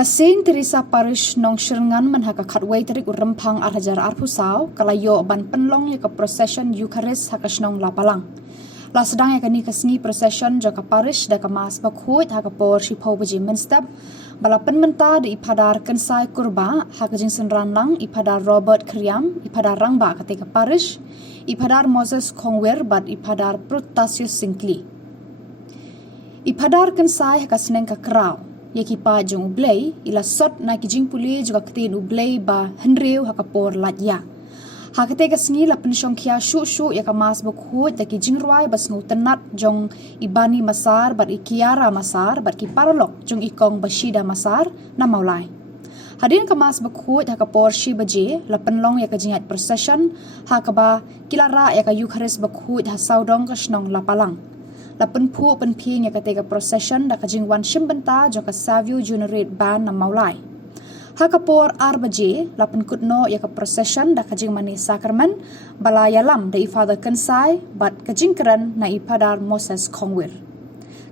Kasin Teresa Parish Nongshyrngan menhaka khatway terik urempang arhajar arpusau kalayo ban Pynlong ya ke Proseshon Iukharist hakasnong Lapalang. La sedang ya kani kesni Proseshon jaka Parish da kemas bakhut haka por shipau baji menstab bala penmenta di ipadar kensai kurba haka jing senranlang ipadar Robert Kriam ipadar rangba ketika Parish ipadar Moses Kongwer bat ipadar Proseshon singkli. Ipadar kensai haka seneng ka kerau ya kipa jong ublay ila sot na kijing puli juga ketin ublay ba henreu hakapor latya hakate kasngi la pensyong kia shu ya kamas bakhut da kijing ruai bas ngutenat jong ibani masar bat ikiara masar bat kiparalok jong ikong bashida masar na maulai hadin kamas bakhut hakapor shi baje la Pynlong ya kajingat Proseshon hakaba kilara ya ka Iukharist bakhut hasaudong kasnong Lapalang Lapan pu penping ya ketika Proseshon da kajing wan shimbenta joka savio generate ban na maulai. Hakapor arbaje lapan kutno ya ke Proseshon da kajing mani sakramen balaya lam da ifada kensai bat kajing keren na ipadar Moses Kongwer.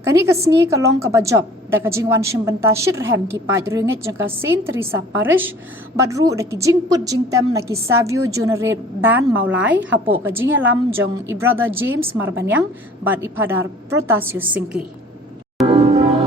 Kani kesni kalong ka bajob da kajing wan shimbenta shirhem ki pait ringet joka Saint Teresa Parish badru da kijing put jingtem na ki savio generate ban maulai hapo kajing lam jong i brother James Marbanyang bat ipadar Proseshon singkli. Khubor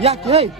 Yeah, hey.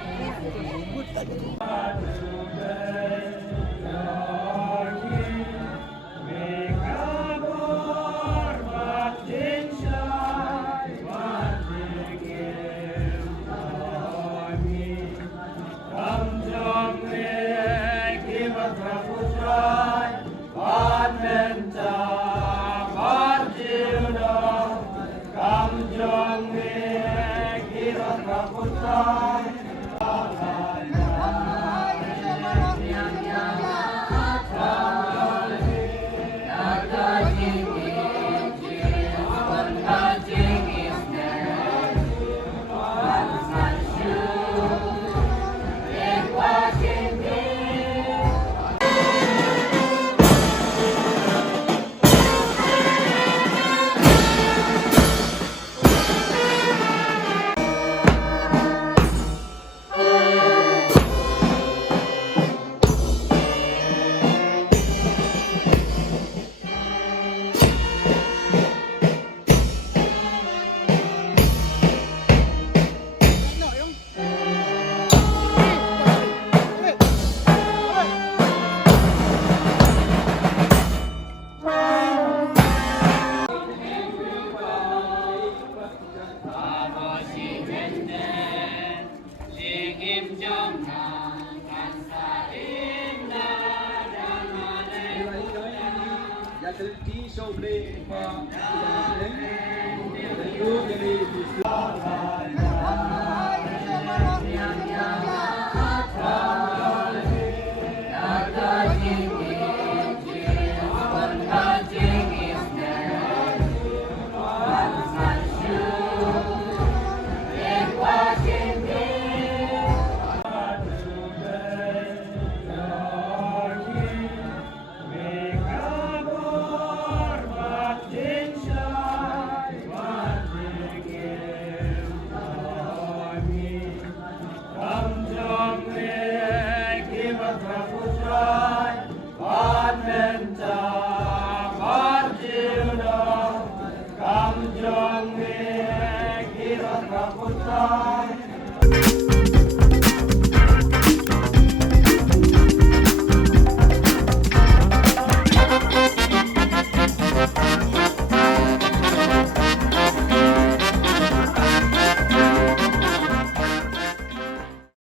Come, jong,